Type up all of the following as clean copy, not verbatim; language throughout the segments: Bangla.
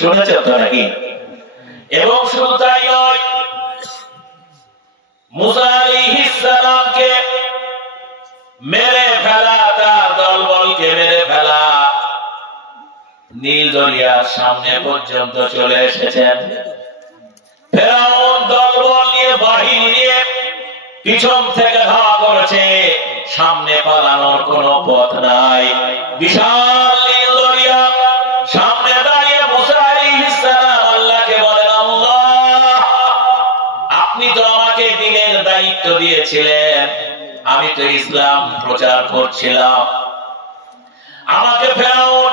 শুনেছেন তো নাকি? এবং শুধু তাই নয়, মুসা আলাইহিস সালামকে মেরে ফেলা, তার দলবলকে মেরে ফেলা, নীল দরিয়ার সামনে পর্যন্ত চলে এসেছেন। ফেরাউন দলবল নিয়ে, বাহিনী নিয়ে পিছন থেকে ধাওয়া করেছে, সামনে পালানোর কোনো পথ নাই। বিশাল নীল দরিয়া, সামনে দাঁড়িয়ে মুসা আলাইহিস সালাম আল্লাহকে বলেন, আল্লাহ, আপনি তো আমাকে দ্বীনের দায়িত্ব দিয়েছিলেন, আমি তো ইসলাম প্রচার করছিলাম, আমাকে ফেরাউন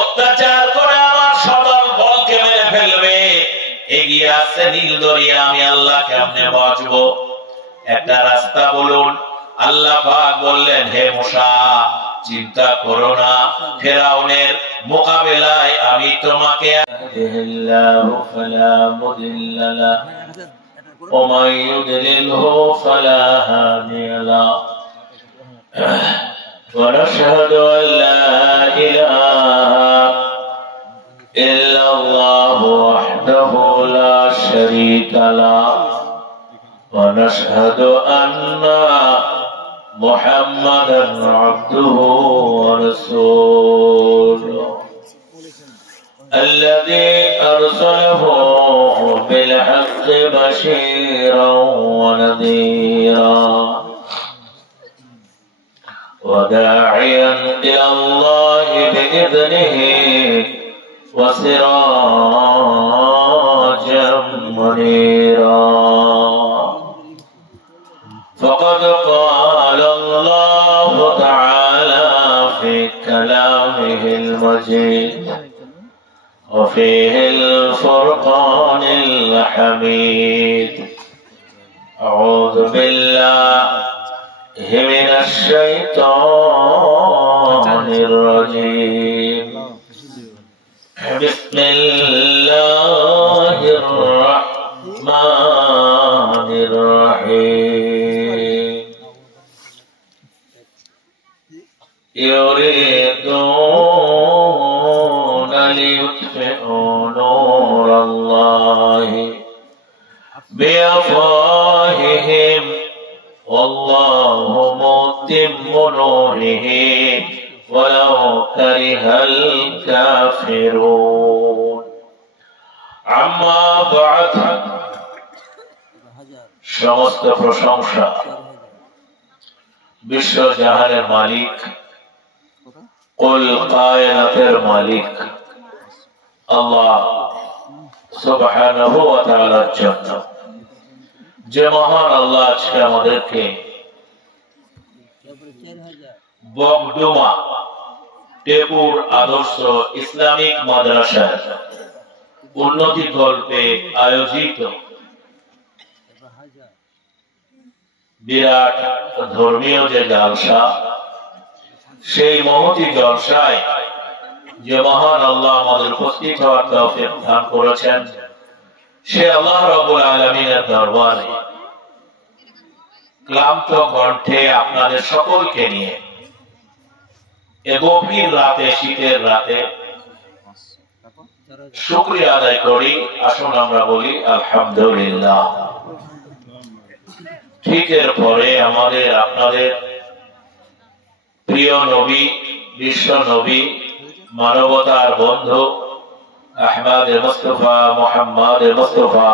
অত্যাচার করে আমার সদল বলকে মেরে ফেলবে, এগিয়ে আসছে নীল দরিয়া, আমি আল্লাহ কেমনে বাঁচবো? একটা রাস্তা বলুন। আল্লাহ পাক বললেন, হে মুসা, চিন্তা করো না, ফেরাউনের মোকাবেলায় আমি তোমাকে ইয়াহদিহিল্লাহু ফালা মুদিল্লা লাহু ওয়া মান ইউদ্লিলহু ফালা হাদিয়া লাহু ওয়া নাশহাদু আল লা ইলাহা ইল্লাল্লাহু ওয়াহদাহু লা শারীকা লাহু ওয়া নাশহাদু আন্না محمدا عبده ورسوله الذي أرسله بالحق بشيرا ونذيرا وداعيا إلى الله بإذنه وسراجا منيرا فقد قال الله تعالى في كلامه المجيد وفيه الفرقان الحميد أعوذ بالله من الشيطان الرجيم بسم الله الرحمن الرحيم يريدون ليطفئوا نور الله بأفواههم والله متم نوره ولو كره الكافرون عما بعد সমস্ত প্রশংসা বিশ্ব জাহানের মালিক, কুল কায়নাতের মালিক আল্লাহ সুবহানাহু ওয়া তাআলার জন্য, যে মহান আল্লাহ আজকে আমাদেরকে বগডুমা টেপুর আদর্শ ইসলামিক মাদ্রাসার উন্নতি কল্পে আয়োজিত বিরাট ধর্মীয় যে জলসা, সেই মহতি জলসায় যে মহান আল্লাহ আমাদের উপস্থিত হওয়ার তৌফিক দান করেছেন, সে আল্লাহ রাব্বুল আলামিনের দরবারে ক্লান্ত কণ্ঠে আপনাদের সকলকে নিয়ে এ গভীর রাতে, শীতের রাতে শুকরিয়া আদায় করি। আসুন আমরা বলি আলহামদুলিল্লাহ। ঠিক এর পরে আমাদের আপনাদের প্রিয় নবী, বিশ্ব নবী, মানবতার বন্ধু আহমদ মুস্তাফা মুহাম্মদ মুস্তাফা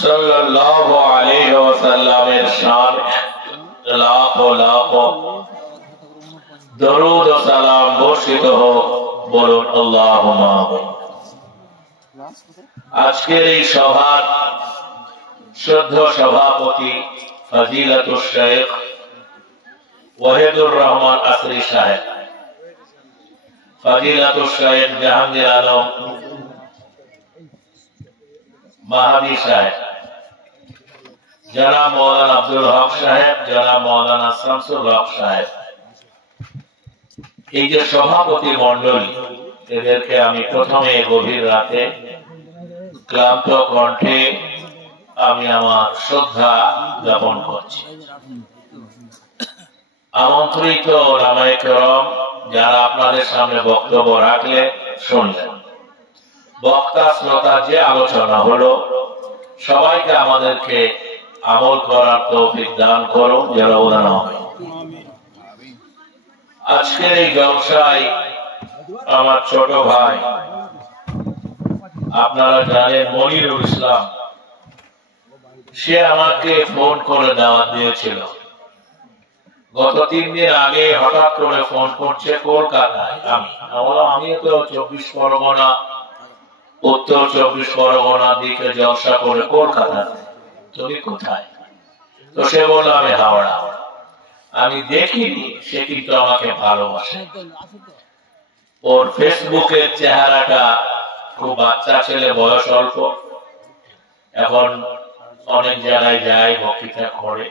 সাল্লাল্লাহু আলাইহি ওয়াসাল্লামের শান লাখো লাখো দরুদ ও সালাম বর্ষিত হোক, বলুন আল্লাহুম্মা আমিন। আজকের এই সভার শ্রদ্ধেয় সভাপতি ফজিলাতুল শেখ ওয়াহিদুর রহমান আসরি সাহেব, ফজিলাতুল শেখ জাহাঙ্গীর আলম মাহাদি সাহেব, জনাব মৌলানা আব্দুল হক সাহেব, জনাব মৌলানা শামসুল হক সাহেব, এই যে সভাপতি মন্ডলী, এদেরকে আমি প্রথমে গভীর রাতে ক্লান্ত কণ্ঠে আমি আমার শ্রদ্ধা জ্ঞাপন করছি। আমন্ত্রিত ওলামায়ে কেরাম যারা আপনাদের সামনে বক্তব্য রাখলে শুনলেন, বক্তা শ্রোতা যে আলোচনা হলো, সবাইকে আমাদেরকে আমল করার তৌফিক দান করো, যেন ওরা হয়। আজকের এই জলসায় আমার ছোট ভাই, আপনারা জানেন মনিরুল ইসলাম, সে আমাকে ফোন করে দাওয়াত দিয়েছিল। গত 3 দিন আগে হঠাৎ করে ফোন করছে কলকাতায়। আমি তো 24 পরগনা, উত্তর 24 পরগনার দিকে জলসা করে কলকাতাতে, তুমি কোথায়? তো সে বলল আমি হাওড়া। আমি দেখিনি, সে কিন্তু আমাকে ভালোবাসে। ওর ফেসবুকের চেহারাটা খুব বাচ্চা ছেলে, বয়স অল্প, এখন অনেক জায়গায় যায়, বক্তৃতা করে।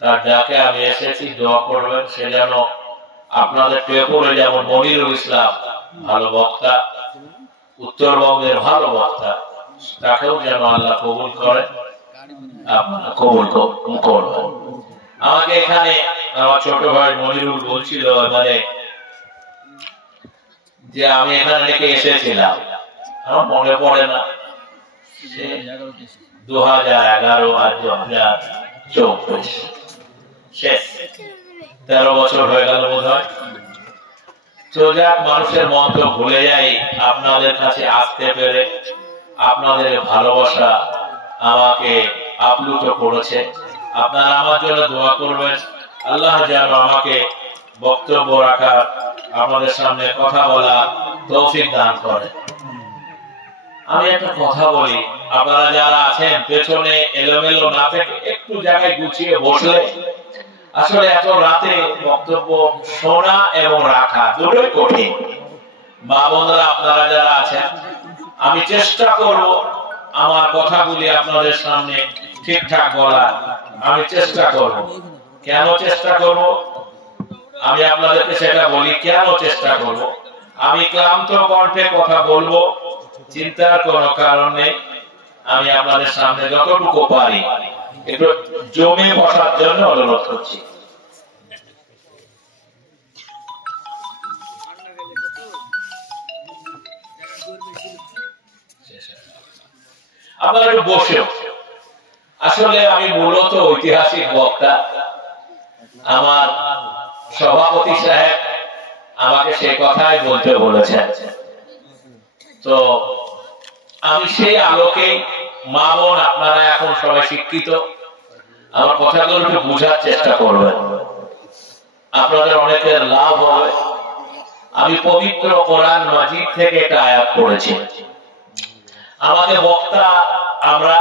তার ডাকে আমি এসেছি, দোয়া করবেন সে যেন আপনাদের পেপরে যেমন মনিরুল ইসলাম ভালো বক্তা, উত্তরবঙ্গের ভালো বক্তা, তাকেও যেন আল্লাহ কবুল করে, আপনারা কবুল করবেন। আমাকে এখানে আমার ছোট ভাই মনিরুল বলছিল মানে যে আমি এখানে রেখে এসেছিলাম, আমার মনে পড়ে না, 2011 আর 2024 শেষ, 13 বছর হয়ে গেল বোধ হয়। তো যাক, মানুষের মন তো ভুলে যায়। আপনাদের কাছে আসতে পেরে আপনাদের ভালোবাসা আমাকে আপ্লুত করেছে। আপনারা আমার জন্য দোয়া করবেন, আল্লাহ যেন আমাকে বক্তব্য রাখার, আপনাদের সামনে কথা বলা তৌফিক দান করে। আমি একটা কথা বলি, আপনারা যারা আছেন পেছনে এলোমেলো না থেকে একটু জায়গায় গুছিয়ে বসলে, আসলে এত রাতে বক্তব্য শোনা এবং রাখা দুটোই কঠিন। মা বোনরা আপনারা যারা আছেন, আমি চেষ্টা করব আমার কথাগুলি আপনাদের সামনে ঠিকঠাক বলার, আমি চেষ্টা করব। কেন চেষ্টা করব? আমি আপনাদেরকে সেটা বলি, কেন চেষ্টা করব। আমি ক্লান্ত কণ্ঠে কথা বলবো, চিন্তার কোনো কারণ নেই। আমি আপনাদের সামনে যতটুকু পারি একটু জমে বসার জন্য অনুরোধ করছি। আপনারা একটু বসেও, আসলে আমি মূলত ঐতিহাসিক বক্তা। আমার সভাপতি সাহেব আমাকে সে কথাই বলতে বলেছেন। তো আমি সেই আলোকে, মা বোন আপনারা এখন সবাই শিক্ষিত, আমার কথাগুলো একটু বোঝার চেষ্টা করবেন, আপনাদের অনেকের লাভ হবে। আমি পবিত্র কোরআন মাজিদ থেকে একটা আয়াত পড়েছি। আমাকে বক্তা, আমরা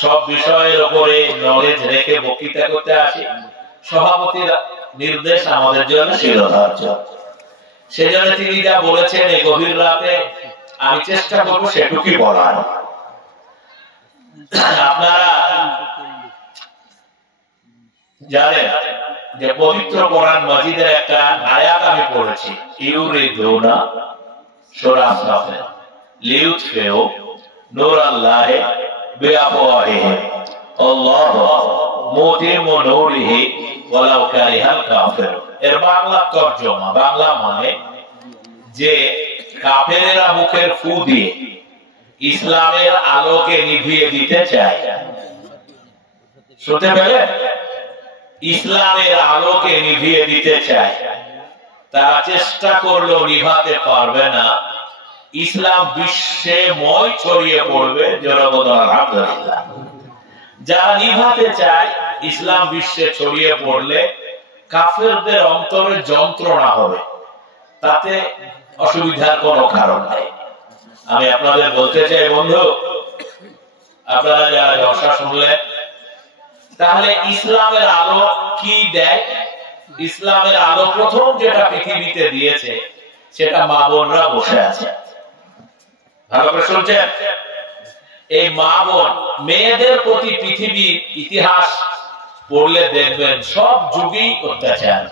সব বিষয়ের উপরে নলেজ রেখে বক্তৃতা করতে আসি। সভাপতির নির্দেশ আমাদের জন্য শিরোধার্য, সেজন্য তিনি যা বলেছেন এই গভীর রাতে আমি চেষ্টা করবো সেটুকুই বলার। আপনারা জানেন যে পবিত্র কোরআন মাজিদের একটা আয়াত আমি পড়েছি, ইউরিদুনা সূরা সাফে লিউতফিউ নূরাল্লাহি বিআফওয়াহিহিম আল্লাহু মুতিমু নূরিহি ওয়ালাউ কারিহাল কাফিরুন। এর বাংলা তরজমা, বাংলা মানে যে কাফেরেরা মুখের ফু দিয়ে ইসলামের আলোকে নিভিয়ে দিতে চায়। শুনতে পেলেন? ইসলামের আলোকে নিভিয়ে দিতে চায়, তারা চেষ্টা করলেও নিভাতে পারবে না। ইসলাম বিশ্বে মই ছড়িয়ে পড়বে, আলহামদুলিল্লাহ। যারা নিভাতে চায়, ইসলাম বিশ্বে ছড়িয়ে পড়লে কাফেরদের অন্তরে যন্ত্রণা হবে, তাতে অসুবিধার কোনো কারণ নেই। আমি আপনাদের বলতে চাই বন্ধু, আপনারা যারা জলসা শুনলেন, তাহলে ইসলামের আলো কি দেয়? ইসলামের আলো প্রথম যেটা পৃথিবীতে দিয়েছে সেটা মা বোনরা বসে আছে। ভালো করে শুনছেন? এই মা বোন, মেয়েদের প্রতি পৃথিবীর ইতিহাস পড়লে দেখবেন সব যুগেই অত্যাচার,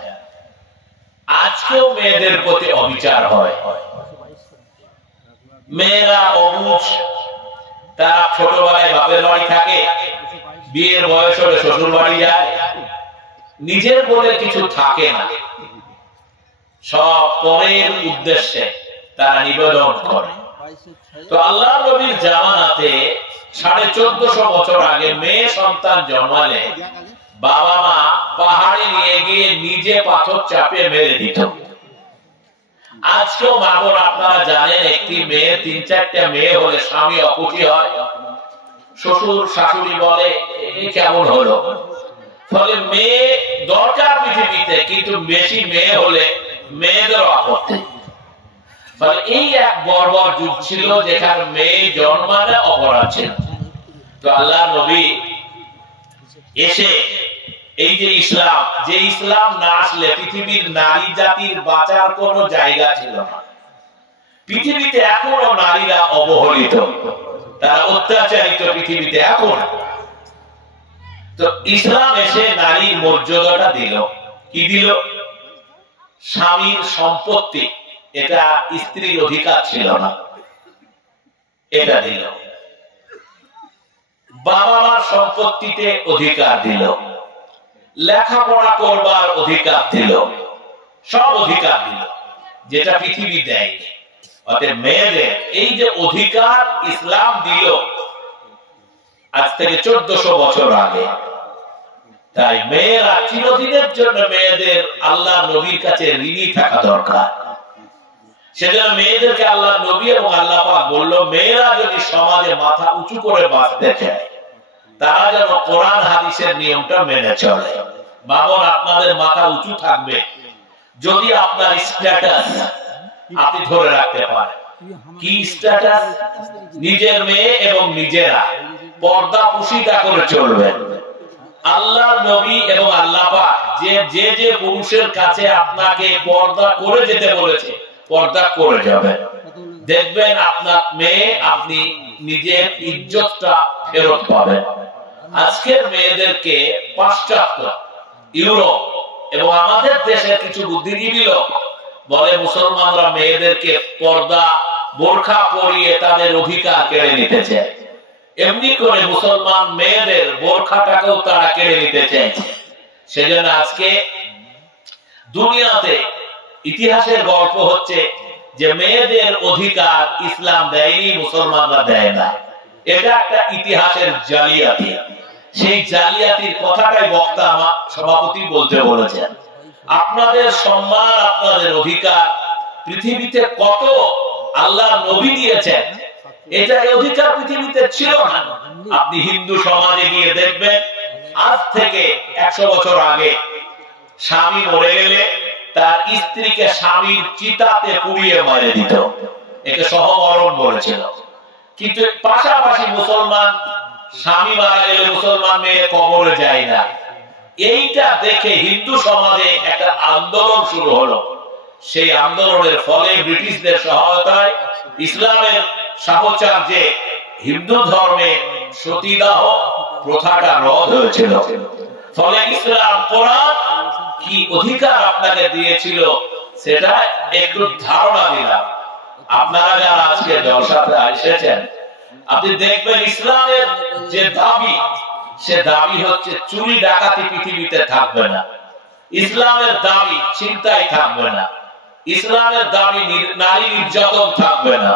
আজকেও মেয়েদের প্রতি অবিচার হয়। মেয়েরা অবুঝ, তারা ছোটবেলায় বাপের বাড়ি থাকে, বিয়ের বয়স হলে শ্বশুর বাড়ি যায়, নিজের বলে কিছু থাকে না, সব পরের উদ্দেশ্যে তারা নিবেদন করে। তো আল্লাহ নবীর জামানাতে 1450 বছর আগে মেয়ে সন্তান জন্মালে বাবা মা পাহাড়ে নিয়ে গিয়ে নিজে পাথর চাপে মেরে দিত। আজকেও মাগর আপনারা জানেন, একটি মেয়ে 3-4টা মেয়ে হলে স্বামী অকুটি হয়, শ্বশুর শাশুড়ি বলে কেমন হলো। ফলে মেয়ে দরকার পৃথিবীতে, কিন্তু বেশি মেয়ে হলে মেয়েদের আপত্তি। ফলে এই এক বর্বর যুগ ছিল যেখানে মেয়ে জন্মালে অপরাধ ছিল। তো আল্লাহ নবী এসে এই যে ইসলাম, যে ইসলাম না আসলে পৃথিবীর নারী জাতির বাঁচার কোনো জায়গা ছিল না। পৃথিবীতে এখনো নারীরা অবহেলিত, তারা অত্যাচারিত পৃথিবীতে এখন। তো ইসলাম এসে নারীর মর্যাদাটা দিল। কি দিল? স্বামীর সম্পত্তি, এটা স্ত্রীর অধিকার ছিল না, এটা দিল। বাবা মার সম্পত্তিতে অধিকার দিল, লেখাপড়া করবার অধিকার দিল, সব অধিকার দিল, যেটা পৃথিবী দেয়নি। অতএব মেয়েদের এই যে অধিকার ইসলাম দিল আজ থেকে 1400 বছর আগে, তাই মেয়েরা চিরদিনের জন্য মেয়েদের আল্লাহ নবীর কাছে ঋণী থাকা দরকার। সেজন্য মেয়েদেরকে আল্লাহ নবী এবং আল্লাহ পাক বলল, মেয়েরা যদি সমাজে মাথা উঁচু করে বাঁচতে চায়, তারা যেন কোরআন হাদিসের নিয়মটা মেনে চলে। বাবন, আপনাদের মাথা উঁচু থাকবে যদি আপনার স্ট্যাটাস আপনি ধরে রাখতে পারেন। কি স্ট্যাটাস? নিজের মেয়ে এবং নিজেরা পর্দা পুশিদা করে চলবেন। আল্লাহ নবী এবং আল্লাহ পাক যে যে পুরুষের কাছে আপনাকে পর্দা করে যেতে বলেছে, পর্দা করে যাবেন। দেখবেন আপনার মেয়ে, আপনি নিজের ইজ্জতটা ফেরত পাবেন। আজকের মেয়েদেরকে পাশ্চাত্য, ইউরোপ এবং আমাদের দেশের কিছু বুদ্ধিজীবী লোক বলে মুসলমানরা মেয়েদেরকে পর্দা বোরখা পরিয়ে তাদের অধিকার কেড়ে নিতে চায়। এমনি করে মুসলমান মেয়েদের বোরখাটাকেও তারা কেড়ে নিতে চাইছে। সেজন্য আজকে দুনিয়াতে ইতিহাসের গল্প হচ্ছে যে মেয়েদের অধিকার ইসলাম দেয়নি, মুসলমানরা দেয় না। এটা একটা ইতিহাসের জালিয়াতি। সেই জালিয়াতির কথাটাই বক্তা আমার সভাপতি বলতে বলেছেন। আপনাদের সম্মান, আপনাদের অধিকার পৃথিবীতে কত আল্লাহ নবী দিয়েছেন, এটা অধিকার পৃথিবীতে ছিল না। আপনি হিন্দু সমাজে গিয়ে দেখবেন, আজ থেকে 100 বছর আগে স্বামী মরে গেলে তার স্ত্রীকে স্বামীর চিতাতে পুড়িয়ে মারে দিত, একে সহমরণ বলেছিল। কিন্তু পাশাপাশি মুসলমান স্বামী মারা গেলে মুসলমান মেয়ে কবরে যায় না। এইটা দেখে হিন্দু সমাজে একটা আন্দোলন শুরু হলো। সেই আন্দোলনের ফলে ব্রিটিশদের সহায়তায় ইসলামের সাহচর্যে হিন্দু ধর্মে সতীদাহ প্রথাটা রদ হয়েছিল। ফলে ইসলাম কোরআন কি অধিকার আপনাকে দিয়েছিল সেটা একটু ধারণা দিলাম। আপনারা যারা আজকে জলসাতে এসেছেন, আপনি দেখবেন ইসলামের যে দাবি, সে দাবি হচ্ছে চুরি ডাকাতি পৃথিবীতে থাকবে না। ইসলামের দাবি ছিনতাই থাকবে না। ইসলামের দাবি নারী নির্যাতন থাকবে না।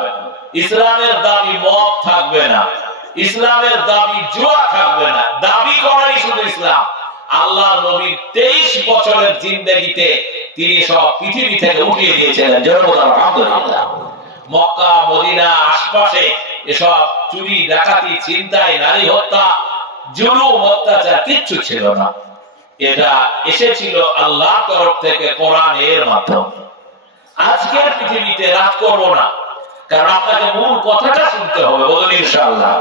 ইসলামের দাবি মদ থাকবে না। ইসলামের দাবি জুয়া থাকবে না। দাবি করাই শুধু ইসলাম। আল্লাহ নবীর 23 বছরের জিন্দেগিতে তিনি সব পৃথিবী থেকে উঠিয়ে দিয়েছিলেন। আলহামদুলিল্লাহ। মক্কা মদিনা আশপাশে এসব চুরি ডাকাতি ছিনতাই নারী হত্যা জুলুম অত্যাচার কিচ্ছু ছিল না। এটা এসেছিল আল্লাহর তরফ থেকে কোরআনের মাধ্যমে। আজকের পৃথিবীতে রাত করবো না, কারণ আপনাকে মূল কথাটা শুনতে হবে। বলুন ইনশাআল্লাহ।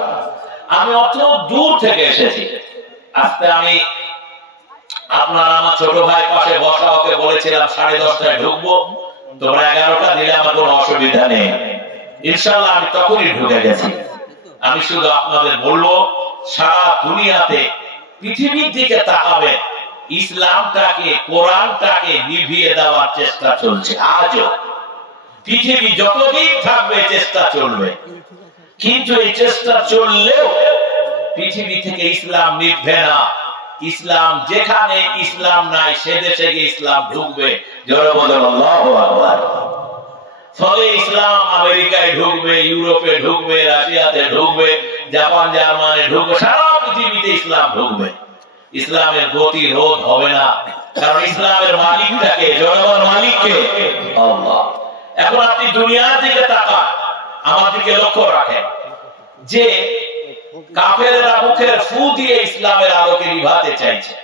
আমি অত দূর থেকে এসেছি। আজকে আমি আপনার আমার ছোট ভাই পাশে বসা, ওকে বলেছিলাম 10:30টায় ঢুকবো, তোমরা 11টা দিলে আমার কোনো অসুবিধা নেই। ইনশাআল্লাহ আমি তখনই ঢুকে গেছি। আমি শুধু আপনাদের বলবো, সারা দুনিয়াতে পৃথিবীর দিকে তাকাবে, ইসলামটাকে কোরআনটাকে নিভিয়ে দেওয়ার চেষ্টা চলছে। আজও পৃথিবী যতদিন থাকবে চেষ্টা চলবে, কিন্তু এই চেষ্টা চললেও পৃথিবী থেকে ইসলাম নিভবে না। ইসলাম যেখানে ইসলাম নাই সে দেশে গিয়ে ইসলাম ঢুকবে। জোরে বলুন আল্লাহু আকবার। ফলে ইসলাম আমেরিকায় ঢুকবে, ইউরোপে ঢুকবে, রাশিয়াতে ঢুকবে, জাপান জার্মানে ঢুকবে, সারা পৃথিবীতে ইসলাম ঢুকবে। ইসলামের গতি রোধ হবে না, কারণ ইসলামের মালিকটাকে, জনগণ মালিককে আল্লাহ। এখন আপনি দুনিয়ার দিকে তাকান, আমার দিকে লক্ষ্য রাখেন যে কাফেররা মুখের ফু দিয়ে ইসলামের আলোকে নিভাতে চাইছে।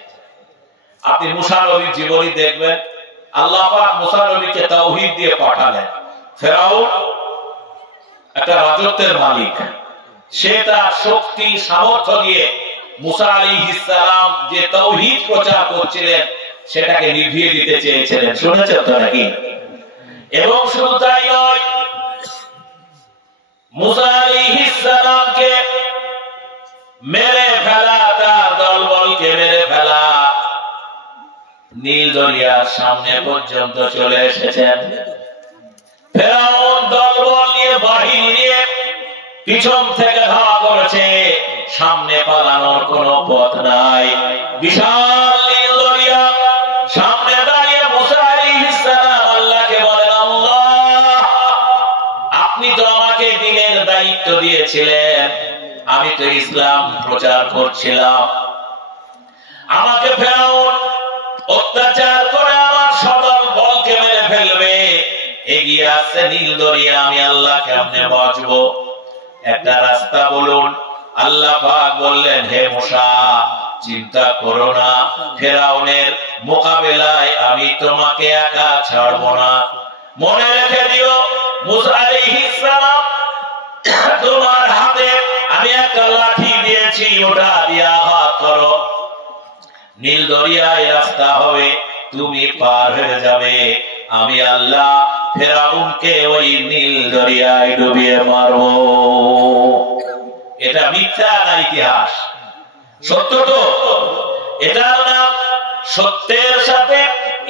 আপনি মুসা নবীর জীবনী দেখবেন, আল্লাহ পাক মুসা নবীকে তাওহীদ দিয়ে পাঠালেন। ফেরাউন একটা রাজত্বের মালিক, সে তার শক্তি সামর্থ্য দিয়ে মুসা আলাইহিস সালাম যে তাওহীদ প্রচার করছিলেন সেটাকে নিভিয়ে দিতে চেয়েছিলেন। শুনেছেন তো নাকি? এবং শুধু তাই নয়, মুসা আলাইহিস সালামকে মেরে ফেলা, তার দলবলকে মেরে ফেলা, নীল দরিয়ার সামনে পর্যন্ত চলে এসেছেন। ফেরাউন দলবল নিয়ে, বাহিনী নিয়ে পিছন থেকে ধাওয়া করেছে, সামনে পালানোর কোনো পথ নাই। বিশাল নীল দরিয়া, সামনে দাঁড়িয়ে মুসা আলাইহিস সালাম আল্লাহকে বলেন, আল্লাহ আপনি তো আমাকে দ্বীনের দায়িত্ব দিয়েছিলেন, আমি তো ইসলাম প্রচার করছিলাম, আমাকে ফেরাউন অত্যাচার করে আমার সদল বলকে মেরে ফেলবে, এগিয়ে আসছে নীল দরিয়া, আমি আল্লাহ কেমনে বাঁচবো? একটা রাস্তা বলুন। আল্লাহ পাক বললেন, হে মুসা চিন্তা করো না, ফেরাউনের মোকাবেলায় আমি তোমাকে একা ছাড়বো না। মনে রেখে দিও, মুসা আলাইহিস সালাম তোমার হাতে আমি একটা লাঠি দিয়েছি, ওটা দিয়ে আঘাত করো, নীল দরিয়ায় রাস্তা হবে, তুমি পার হয়ে যাবে, আমি আল্লাহ ফেরাউনকে ওই নীল দরিয়ায় ডুবিয়ে মারবো। এটা মিথ্যা না ইতিহাস? সত্য তো? এটার নাম সত্যের সাথে,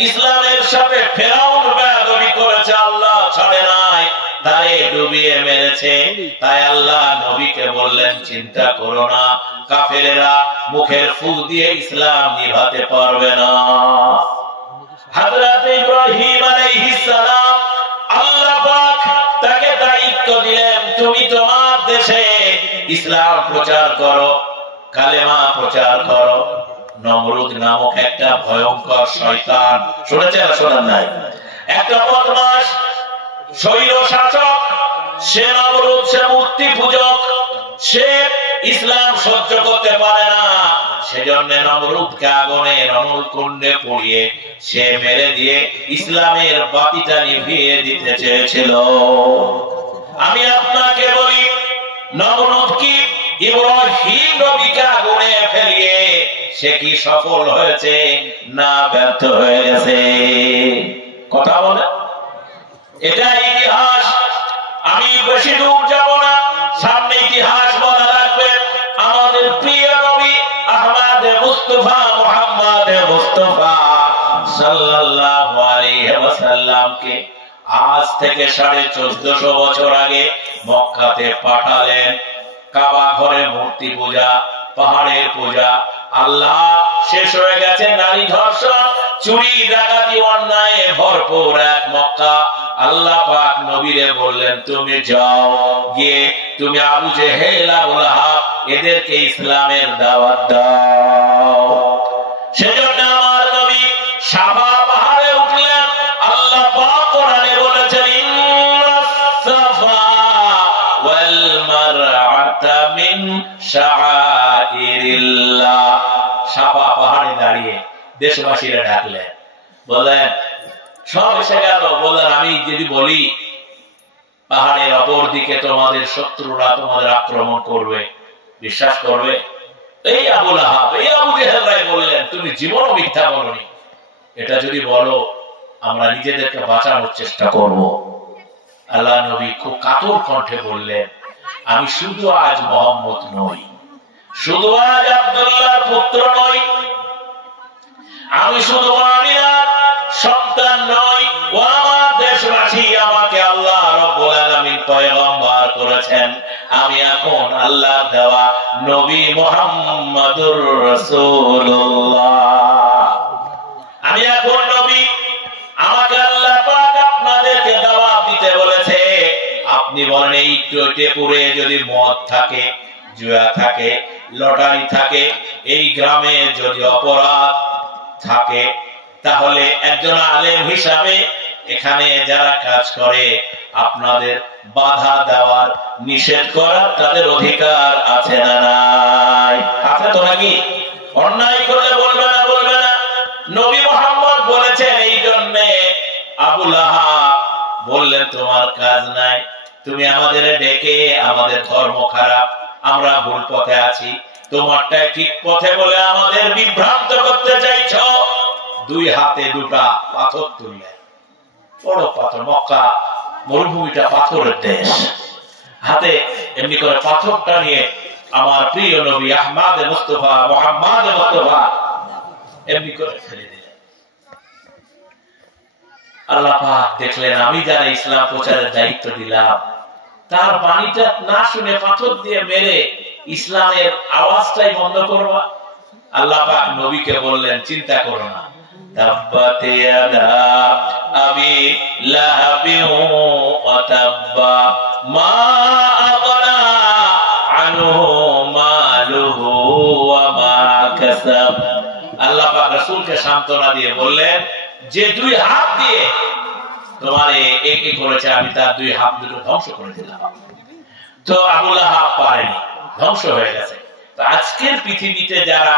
ইসলামের সাথে ফেরাউন বেয়াদবি করেছে, আল্লাহ ছাড়ে নাই, তারে ডুবিয়ে মেরেছে। তাই আল্লাহ নবীকে বললেন, চিন্তা করো না, কাফেরেরা মুখের ফু দিয়ে ইসলাম নিভাতে পারবে না। হযরত ইব্রাহিম আলাইহিস সালাম, আল্লাহ পাক তাকে দায়িত্ব দিলেন, তুমি তোমার দেশে ইসলাম প্রচার করো, কালেমা প্রচার করো। নমরুদ নামক একটা ভয়ঙ্কর শয়তান, শুনেছেন শোনেন নাই? একটা বদমাশ স্বৈর শাসক, সে নমরুদ, সে মূর্তি পূজক, সে ইসলাম সহ্য করতে পারে না, সেজন্য নমরুদকে আগুনে নমরুদ কুণ্ডে পুড়িয়ে সে মেরে দিয়ে ইসলামের বাতিটা নিভিয়ে দিতে চেয়েছিল। আমি আপনাকে বলি, নমরুদ কি ইব্রাহিম নবীকে আগুনে ফেলিয়ে সে কি সফল হয়েছে না ব্যর্থ হয়ে গেছে? কথা বলে, এটা ইতিহাস। আমি বেশি দূর যাব না, সামনে ইতিহাস বলা লাগবে। আমাদের প্রিয় নবী আহমদ মুস্তাফা মুহাম্মদ মুস্তাফা সাল্লাল্লাহু আলাইহি ওয়াসাল্লামকে আজ থেকে 1450 বছর আগে মক্কাতে পাঠালেন। কাবা ঘরে মূর্তি পূজা, পাহাড়ের পূজা, আল্লাহ শেষ হয়ে গেছে নারী ধর্ষণ, চুরি ডাকাতি, অন্যায় ভরপুর এক মক্কা। আল্লাহ পাক নবীরে বললেন, তুমি যাও, গিয়ে তুমি আবু জেহেল, আবু লাহাব এদেরকে ইসলামের দাওয়াত দাও। সেজন্য আমার নবী সাফা পাহাড়ে উঠলেন। আল্লাহ পাক কোরআনে বলেছেন, ইন্নাস সাফা ওয়াল মারওয়াতা মিন শাআইরিল্লাহ। সাফা পাহাড়ে দাঁড়িয়ে দেশবাসীরা ডাকলেন, বললেন সব এসে গেল। বললেন, আমি যদি বলি পাহাড়ের অপর দিকে তোমাদের শত্রুরা তোমাদের আক্রমণ করবে, বিশ্বাস করবে? এই আবু লাহাব, এই আবু জেহেল বললেন, তুমি জীবনও মিথ্যা বলনি, এটা যদি বলো আমরা নিজেদেরকে বাঁচানোর চেষ্টা করব। আল্লাহ নবী খুব কাতর কণ্ঠে বললেন, আমি শুধু আজ মোহাম্মদ নই, শুধু আজ আব্দুল্লাহর পুত্র নই, আমি শুধু আমিনার সন্তান নই, ও আমার দেশবাসী, আমাকে আল্লাহ রাব্বুল আলামিন পয়গম্বর করেছেন। আমি এখন আল্লাহর দেওয়া নবী মুহাম্মদুর রাসূলুল্লাহ। আমি এখন নবী, আমাকে আল্লাহ পাক আপনাদেরকে দাওয়াত দিতে বলে টেপুরে যদি মদ থাকে, জুয়া থাকে, লটারি থাকে, এই গ্রামে যদি অপরাধ থাকে, তাহলে একজন আলেম হিসাবে এখানে যারা কাজ করে আপনাদের বাধা দেওয়ার, নিষেধ করার তাদের অধিকার আছে না নাই? আছে তো নাকি? অন্যায় করলে বলবে না, বলবে না। নবী মুহাম্মদ বলেছেন, এই জন্য আবু লাহাব বললেন তোমার কাজ নাই, তুমি আমাদের ডেকে আমাদের ধর্ম খারাপ, আমরা ভুল পথে আছি, তোমারটাই ঠিক পথে বলে আমাদের বিভ্রান্ত করতে চাইছ। দুই হাতে দুটা পাথর তুললেন, বড় পাথর, মক্কা মরুভূমিটা পাথরের দেশ, হাতে এমনি করে পাথরটা নিয়ে আমার প্রিয় নবী আহমদ মুস্তাফা মুহাম্মদ মুস্তাফা এমনি করে ফেলে দিলেন। আল্লাহ পাক দেখলেন আমি যারা ইসলাম প্রচারের দায়িত্ব দিলাম, তার বাণীটা না শুনে পাথর দিয়ে মেরে ইসলামের আওয়াজটাই বন্ধ করবা। আল্লাহ পাক নবীকে বললেন, চিন্তা করো না, তাব্বাত ইয়াদা আবি লাহাবি ওয়া তাব্বা মা আগনা আনহু মালুহু ওয়া মা কাসাব। আল্লাহ পাক রাসূলকে সান্ত্বনা দিয়ে বললেন, যে দুই হাত দিয়ে তোমার একে করেছে, আমি তার দুই হাত দুটো ধ্বংস করে দিলাম। তো আবু লাহাব পারেনি, ধ্বংস হয়ে গেছে। তো আজকের পৃথিবীতে যারা